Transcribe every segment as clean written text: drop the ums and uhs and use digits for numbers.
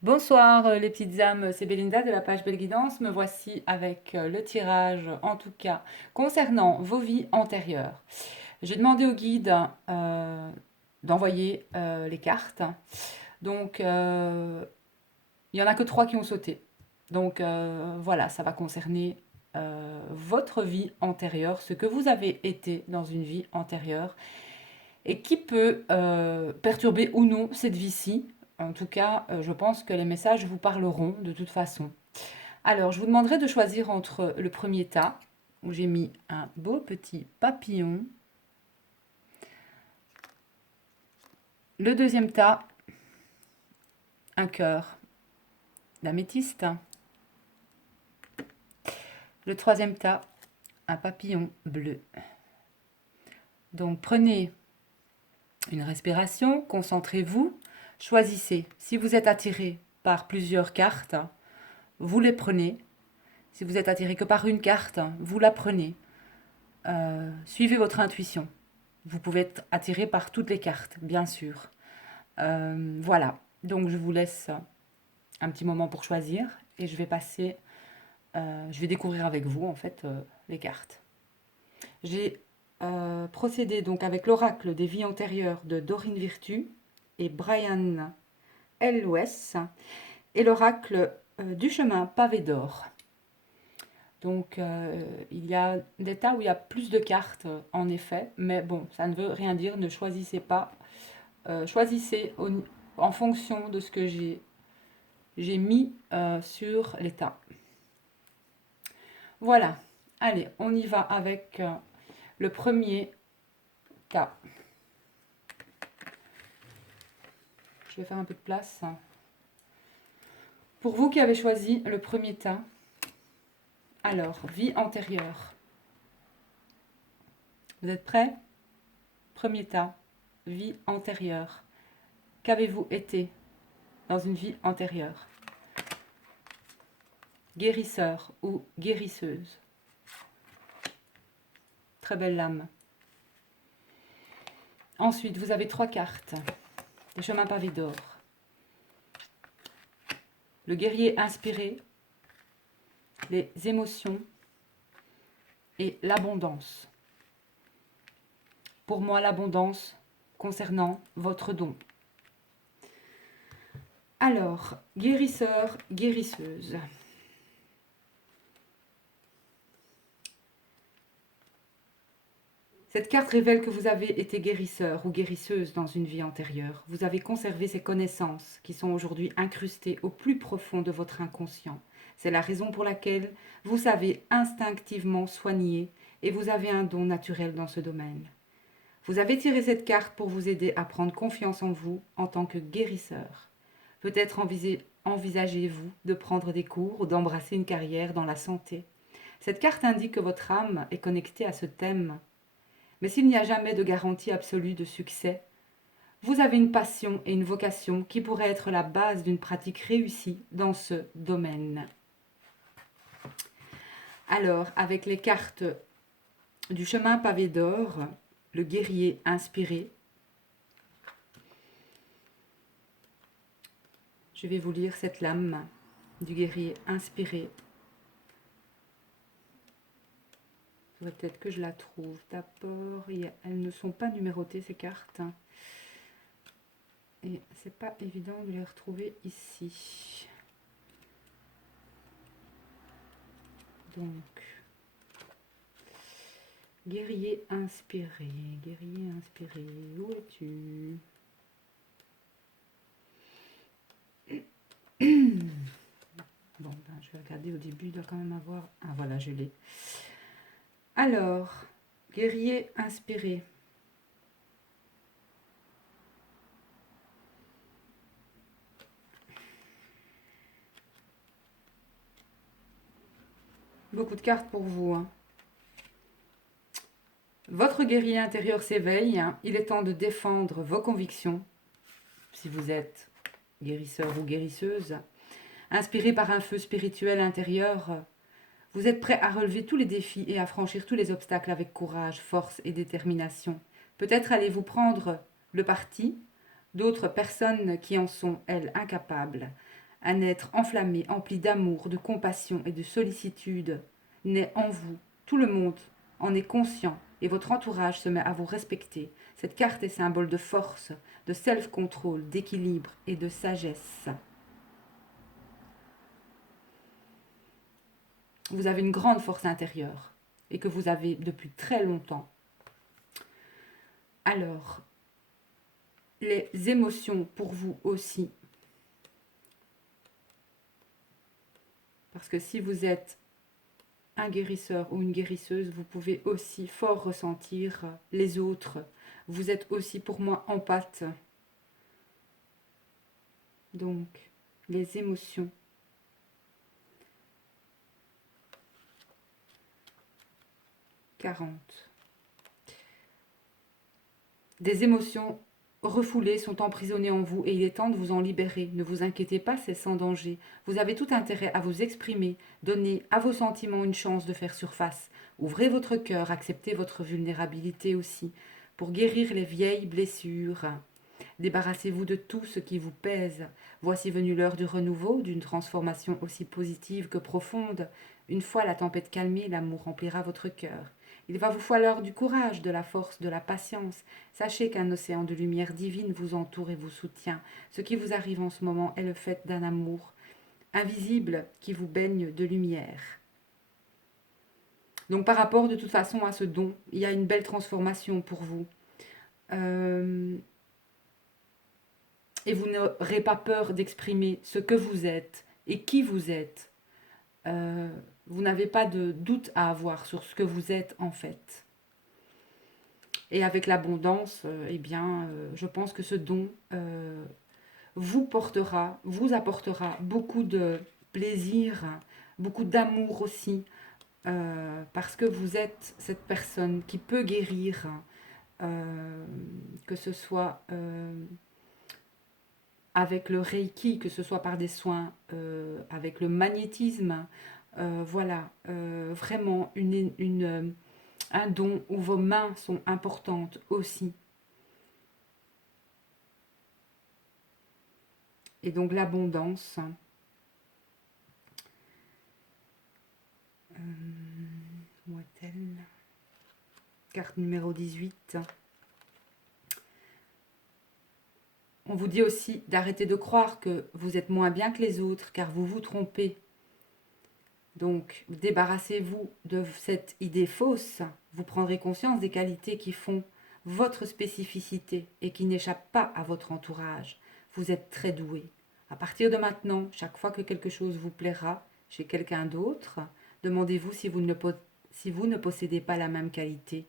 Bonsoir les petites âmes, c'est Belinda de la page Belle Guidance. Me voici avec le tirage, en tout cas, concernant vos vies antérieures. J'ai demandé au guide d'envoyer les cartes. Donc, il n'y en a que trois qui ont sauté. Donc, voilà, ça va concerner votre vie antérieure, ce que vous avez été dans une vie antérieure et qui peut perturber ou non cette vie-ci. En tout cas, je pense que les messages vous parleront de toute façon. Alors, je vous demanderai de choisir entre le premier tas, où j'ai mis un beau petit papillon, le deuxième tas, un cœur d'améthyste, le troisième tas, un papillon bleu. Donc, prenez une respiration, concentrez-vous, choisissez. Si vous êtes attiré par plusieurs cartes, vous les prenez. Si vous êtes attiré que par une carte, vous la prenez. Suivez votre intuition. Vous pouvez être attiré par toutes les cartes, bien sûr. Voilà. Donc je vous laisse un petit moment pour choisir et je vais passer, je vais découvrir avec vous en fait les cartes. J'ai procédé donc avec l'oracle des vies antérieures de Dorine Virtue et Brian L.O.S. et l'oracle du chemin pavé d'or. Donc, il y a des tas où il y a plus de cartes, en effet, mais bon, ça ne veut rien dire, ne choisissez pas. Choisissez en fonction de ce que j'ai mis sur les tas. Voilà, allez, on y va avec le premier tas. Je vais faire un peu de place. Pour vous qui avez choisi le premier tas, alors, vie antérieure. Vous êtes prêts? Premier tas, vie antérieure. Qu'avez-vous été dans une vie antérieure? Guérisseur ou guérisseuse. Très belle lame. Ensuite, vous avez trois cartes. Les chemins pavés d'or. Le guerrier inspiré, les émotions et l'abondance. Pour moi, l'abondance concernant votre don. Alors, guérisseur, guérisseuse. Cette carte révèle que vous avez été guérisseur ou guérisseuse dans une vie antérieure. Vous avez conservé ces connaissances qui sont aujourd'hui incrustées au plus profond de votre inconscient. C'est la raison pour laquelle vous savez instinctivement soigner et vous avez un don naturel dans ce domaine. Vous avez tiré cette carte pour vous aider à prendre confiance en vous en tant que guérisseur. Peut-être envisagez-vous de prendre des cours ou d'embrasser une carrière dans la santé. Cette carte indique que votre âme est connectée à ce thème. Mais s'il n'y a jamais de garantie absolue de succès, vous avez une passion et une vocation qui pourraient être la base d'une pratique réussie dans ce domaine. Alors, avec les cartes du chemin pavé d'or, le guerrier inspiré, je vais vous lire cette lame du guerrier inspiré. Il faudrait peut-être que je la trouve. D'abord, elles ne sont pas numérotées ces cartes. Et c'est pas évident de les retrouver ici. Donc, guerrier inspiré, où es-tu? Bon, ben, je vais regarder au début, il doit quand même avoir... Ah voilà, je l'ai. Alors, guerrier inspiré. Beaucoup de cartes pour vous. Hein. Votre guerrier intérieur s'éveille. Hein. Il est temps de défendre vos convictions. Si vous êtes guérisseur ou guérisseuse. Inspiré par un feu spirituel intérieur, vous êtes prêt à relever tous les défis et à franchir tous les obstacles avec courage, force et détermination. Peut-être allez-vous prendre le parti d'autres personnes qui en sont, elles, incapables. Un être enflammé, empli d'amour, de compassion et de sollicitude naît en vous. Tout le monde en est conscient et votre entourage se met à vous respecter. Cette carte est symbole de force, de self-control, d'équilibre et de sagesse. Vous avez une grande force intérieure et que vous avez depuis très longtemps. Alors, les émotions pour vous aussi. Parce que si vous êtes un guérisseur ou une guérisseuse, vous pouvez aussi fort ressentir les autres. Vous êtes aussi pour moi empathe. Donc, les émotions. « 40. Des émotions refoulées sont emprisonnées en vous et il est temps de vous en libérer. Ne vous inquiétez pas, c'est sans danger. Vous avez tout intérêt à vous exprimer, donnez à vos sentiments une chance de faire surface. Ouvrez votre cœur, acceptez votre vulnérabilité aussi, pour guérir les vieilles blessures. Débarrassez-vous de tout ce qui vous pèse. Voici venue l'heure du renouveau, d'une transformation aussi positive que profonde. Une fois la tempête calmée, l'amour remplira votre cœur. Il va vous falloir du courage, de la force, de la patience. Sachez qu'un océan de lumière divine vous entoure et vous soutient. Ce qui vous arrive en ce moment est le fait d'un amour invisible qui vous baigne de lumière. Donc par rapport de toute façon à ce don, il y a une belle transformation pour vous. Et vous n'aurez pas peur d'exprimer ce que vous êtes et qui vous êtes. Vous n'avez pas de doute à avoir sur ce que vous êtes en fait. Et avec l'abondance, eh bien, je pense que ce don vous apportera beaucoup de plaisir, beaucoup d'amour aussi, parce que vous êtes cette personne qui peut guérir, que ce soit avec le Reiki, que ce soit par des soins, avec le magnétisme, voilà, vraiment un don où vos mains sont importantes aussi. Et donc l'abondance. Carte numéro 18. On vous dit aussi d'arrêter de croire que vous êtes moins bien que les autres, car vous vous trompez. Donc, débarrassez-vous de cette idée fausse. Vous prendrez conscience des qualités qui font votre spécificité et qui n'échappent pas à votre entourage. Vous êtes très doué. À partir de maintenant, chaque fois que quelque chose vous plaira chez quelqu'un d'autre, demandez-vous si vous ne possédez pas la même qualité.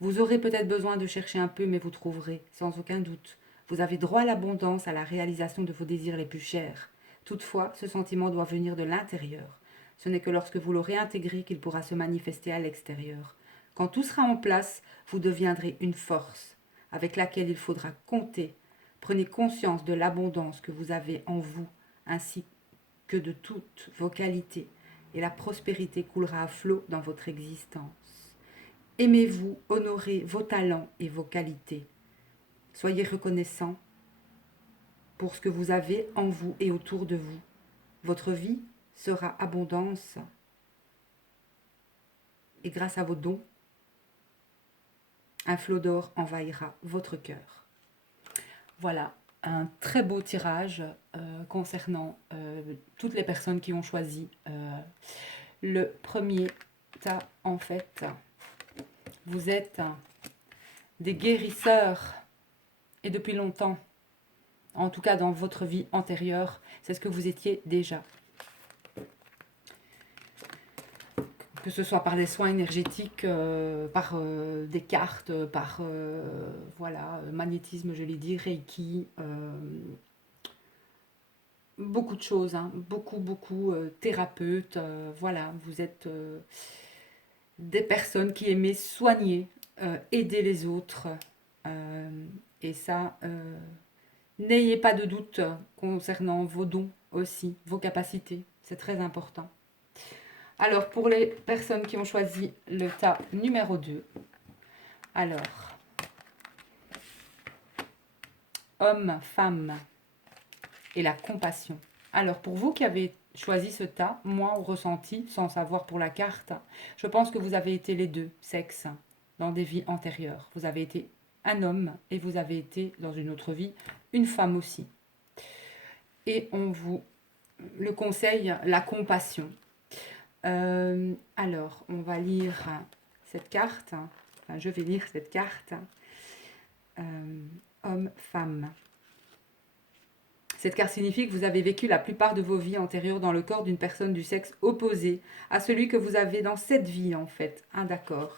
Vous aurez peut-être besoin de chercher un peu, mais vous trouverez, sans aucun doute. Vous avez droit à l'abondance, à la réalisation de vos désirs les plus chers. Toutefois, ce sentiment doit venir de l'intérieur. Ce n'est que lorsque vous l'aurez intégré qu'il pourra se manifester à l'extérieur. Quand tout sera en place, vous deviendrez une force avec laquelle il faudra compter. Prenez conscience de l'abondance que vous avez en vous, ainsi que de toutes vos qualités, et la prospérité coulera à flot dans votre existence. Aimez-vous, honorez vos talents et vos qualités. Soyez reconnaissant pour ce que vous avez en vous et autour de vous. Votre vie sera abondance et grâce à vos dons, un flot d'or envahira votre cœur. Voilà, un très beau tirage concernant toutes les personnes qui ont choisi le premier tas. En fait, vous êtes des guérisseurs et depuis longtemps, en tout cas dans votre vie antérieure, c'est ce que vous étiez déjà. Que ce soit par des soins énergétiques, par des cartes, par voilà, magnétisme, je l'ai dit, Reiki, beaucoup de choses, hein, beaucoup thérapeutes, voilà, vous êtes des personnes qui aiment soigner, aider les autres, et ça, n'ayez pas de doute concernant vos dons aussi, vos capacités, c'est très important. Alors, pour les personnes qui ont choisi le tas numéro 2, alors, homme, femme et la compassion. Alors, pour vous qui avez choisi ce tas, moi, au ressenti, sans savoir pour la carte, je pense que vous avez été les deux sexes dans des vies antérieures. Vous avez été un homme et vous avez été, dans une autre vie, une femme aussi. Et on vous le conseille, la compassion. Alors, on va lire cette carte. Enfin, je vais lire cette carte. Homme-femme. Cette carte signifie que vous avez vécu la plupart de vos vies antérieures dans le corps d'une personne du sexe opposé à celui que vous avez dans cette vie, en fait. D'accord.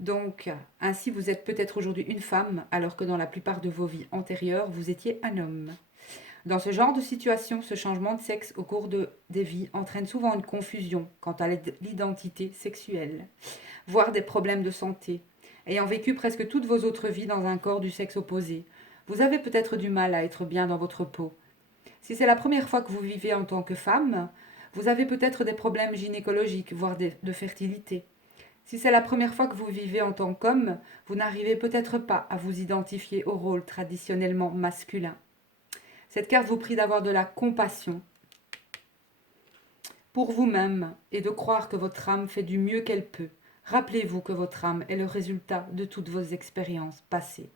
Donc, ainsi, vous êtes peut-être aujourd'hui une femme, alors que dans la plupart de vos vies antérieures, vous étiez un homme. Dans ce genre de situation, ce changement de sexe au cours des vies entraîne souvent une confusion quant à l'identité sexuelle, voire des problèmes de santé. Ayant vécu presque toutes vos autres vies dans un corps du sexe opposé, vous avez peut-être du mal à être bien dans votre peau. Si c'est la première fois que vous vivez en tant que femme, vous avez peut-être des problèmes gynécologiques, voire de fertilité. Si c'est la première fois que vous vivez en tant qu'homme, vous n'arrivez peut-être pas à vous identifier au rôle traditionnellement masculin. Cette carte vous prie d'avoir de la compassion pour vous-même et de croire que votre âme fait du mieux qu'elle peut. Rappelez-vous que votre âme est le résultat de toutes vos expériences passées.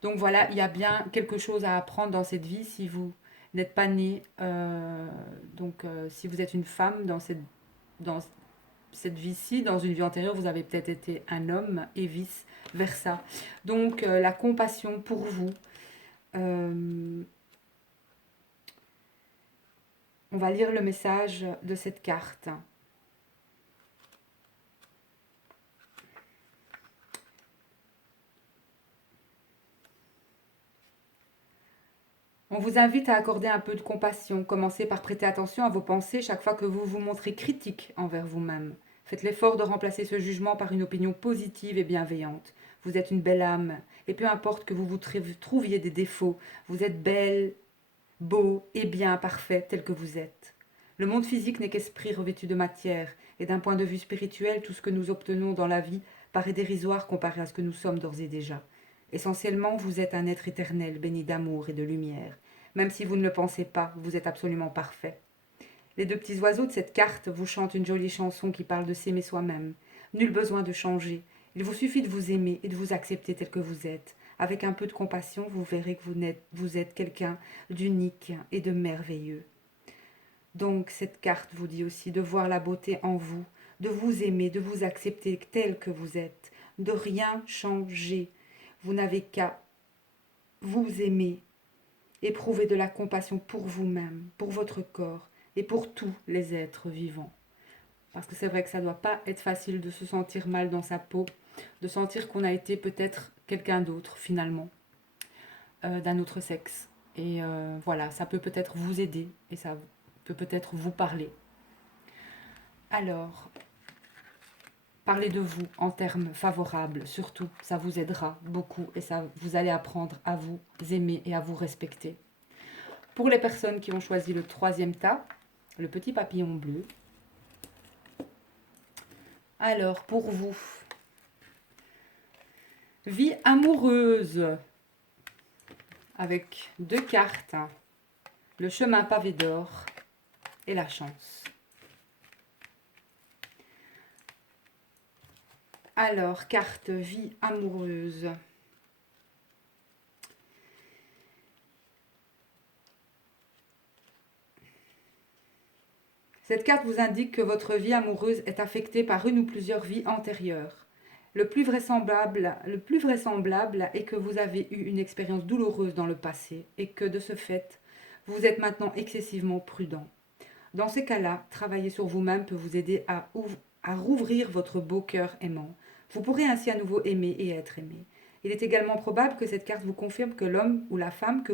Donc voilà, il y a bien quelque chose à apprendre dans cette vie si vous n'êtes pas né, si vous êtes une femme dans cette vie-ci, dans une vie antérieure, vous avez peut-être été un homme et vice-versa. Donc la compassion pour vous. On va lire le message de cette carte. On vous invite à accorder un peu de compassion. Commencez par prêter attention à vos pensées chaque fois que vous vous montrez critique envers vous-même. Faites l'effort de remplacer ce jugement par une opinion positive et bienveillante. Vous êtes une belle âme, et peu importe que vous trouviez des défauts, vous êtes belle, beau et bien parfait tel que vous êtes. Le monde physique n'est qu'esprit revêtu de matière, et d'un point de vue spirituel, tout ce que nous obtenons dans la vie paraît dérisoire comparé à ce que nous sommes d'ores et déjà. Essentiellement, vous êtes un être éternel, béni d'amour et de lumière. Même si vous ne le pensez pas, vous êtes absolument parfait. Les deux petits oiseaux de cette carte vous chantent une jolie chanson qui parle de s'aimer soi-même. Nul besoin de changer. Il vous suffit de vous aimer et de vous accepter tel que vous êtes. Avec un peu de compassion, vous verrez que vous êtes quelqu'un d'unique et de merveilleux. Donc cette carte vous dit aussi de voir la beauté en vous, de vous aimer, de vous accepter tel que vous êtes, de rien changer. Vous n'avez qu'à vous aimer, éprouver de la compassion pour vous-même, pour votre corps et pour tous les êtres vivants. Parce que c'est vrai que ça ne doit pas être facile de se sentir mal dans sa peau, de sentir qu'on a été peut-être quelqu'un d'autre finalement, d'un autre sexe. Et voilà, ça peut peut-être vous aider et ça peut peut-être vous parler. Alors, parlez de vous en termes favorables, surtout, ça vous aidera beaucoup et ça, vous allez apprendre à vous aimer et à vous respecter. Pour les personnes qui ont choisi le troisième tas, le petit papillon bleu, alors pour vous, vie amoureuse, avec deux cartes, le chemin pavé d'or et la chance. Alors, carte vie amoureuse. Cette carte vous indique que votre vie amoureuse est affectée par une ou plusieurs vies antérieures. Le plus vraisemblable est que vous avez eu une expérience douloureuse dans le passé et que de ce fait, vous êtes maintenant excessivement prudent. Dans ces cas-là, travailler sur vous-même peut vous aider à rouvrir votre beau cœur aimant. Vous pourrez ainsi à nouveau aimer et être aimé. Il est également probable que cette carte vous confirme que l'homme ou la femme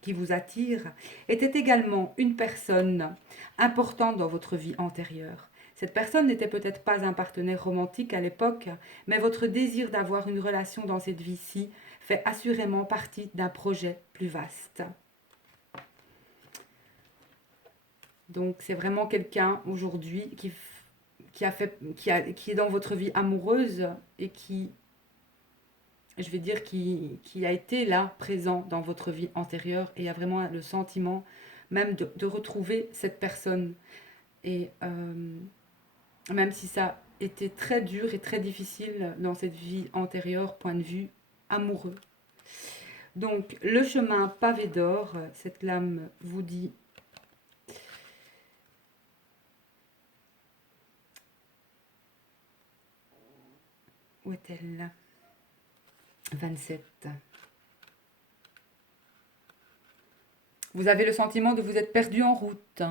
qui vous attire était également une personne importante dans votre vie antérieure. Cette personne n'était peut-être pas un partenaire romantique à l'époque, mais votre désir d'avoir une relation dans cette vie-ci fait assurément partie d'un projet plus vaste. Donc c'est vraiment quelqu'un aujourd'hui qui est dans votre vie amoureuse et qui a été là, présent dans votre vie antérieure, et il y a vraiment le sentiment même de retrouver cette personne. Et même si ça était très dur et très difficile dans cette vie antérieure, point de vue amoureux. Donc, le chemin pavé d'or, cette lame vous dit... Où est-elle? 27. Vous avez le sentiment de vous être perdu en route.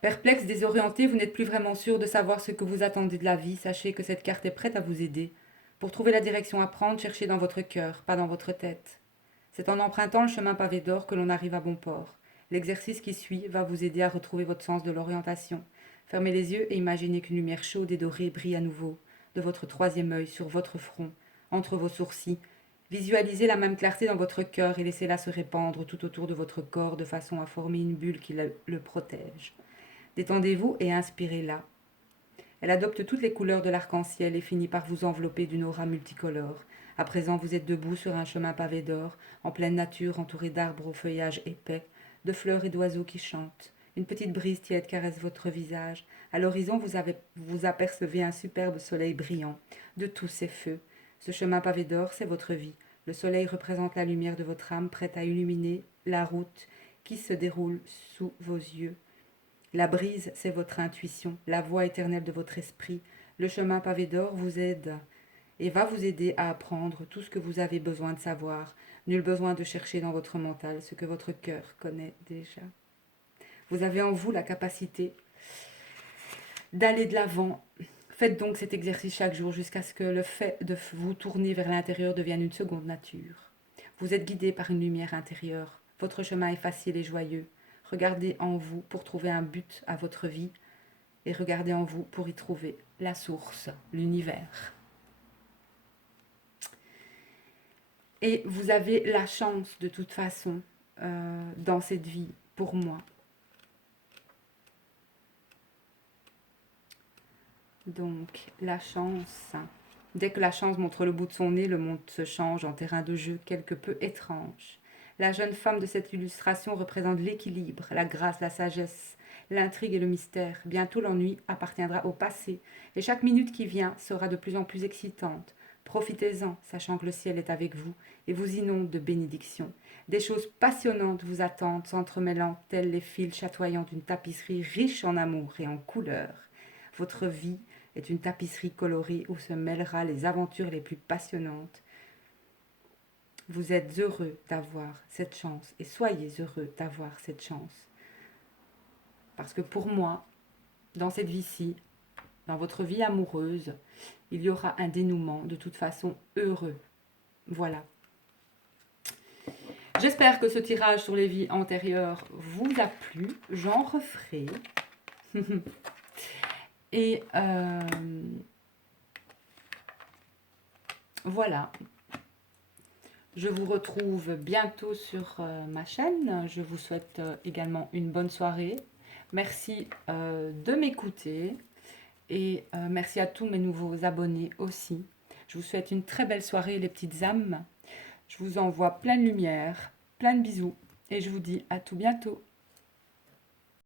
Perplexe, désorienté, vous n'êtes plus vraiment sûr de savoir ce que vous attendez de la vie. Sachez que cette carte est prête à vous aider. Pour trouver la direction à prendre, cherchez dans votre cœur, pas dans votre tête. C'est en empruntant le chemin pavé d'or que l'on arrive à bon port. L'exercice qui suit va vous aider à retrouver votre sens de l'orientation. Fermez les yeux et imaginez qu'une lumière chaude et dorée brille à nouveau, de votre troisième œil, sur votre front, entre vos sourcils. Visualisez la même clarté dans votre cœur et laissez-la se répandre tout autour de votre corps de façon à former une bulle qui le protège. Détendez-vous et inspirez-la. Elle adopte toutes les couleurs de l'arc-en-ciel et finit par vous envelopper d'une aura multicolore. À présent, vous êtes debout sur un chemin pavé d'or, en pleine nature, entouré d'arbres au feuillage épais, de fleurs et d'oiseaux qui chantent. Une petite brise tiède caresse votre visage. À l'horizon, vous apercevez un superbe soleil brillant, de tous ses feux. Ce chemin pavé d'or, c'est votre vie. Le soleil représente la lumière de votre âme, prête à illuminer la route qui se déroule sous vos yeux. La brise, c'est votre intuition, la voix éternelle de votre esprit. Le chemin pavé d'or vous aide et va vous aider à apprendre tout ce que vous avez besoin de savoir. Nul besoin de chercher dans votre mental ce que votre cœur connaît déjà. Vous avez en vous la capacité d'aller de l'avant. Faites donc cet exercice chaque jour jusqu'à ce que le fait de vous tourner vers l'intérieur devienne une seconde nature. Vous êtes guidé par une lumière intérieure. Votre chemin est facile et joyeux. Regardez en vous pour trouver un but à votre vie et regardez en vous pour y trouver la source, l'univers. Et vous avez la chance de toute façon dans cette vie, pour moi. Donc, la chance. Dès que la chance montre le bout de son nez, le monde se change en terrain de jeu quelque peu étrange. La jeune femme de cette illustration représente l'équilibre, la grâce, la sagesse, l'intrigue et le mystère. Bientôt l'ennui appartiendra au passé, et chaque minute qui vient sera de plus en plus excitante. Profitez-en, sachant que le ciel est avec vous et vous inonde de bénédictions. Des choses passionnantes vous attendent, s'entremêlant tels les fils chatoyants d'une tapisserie riche en amour et en couleurs. Votre vie est une tapisserie colorée où se mêlera les aventures les plus passionnantes. Vous êtes heureux d'avoir cette chance et soyez heureux d'avoir cette chance. Parce que pour moi, dans cette vie-ci, dans votre vie amoureuse, il y aura un dénouement de toute façon heureux. Voilà. J'espère que ce tirage sur les vies antérieures vous a plu. J'en referai. Et voilà. Je vous retrouve bientôt sur ma chaîne. Je vous souhaite également une bonne soirée. Merci de m'écouter et merci à tous mes nouveaux abonnés aussi. Je vous souhaite une très belle soirée les petites âmes. Je vous envoie plein de lumière, plein de bisous et je vous dis à tout bientôt.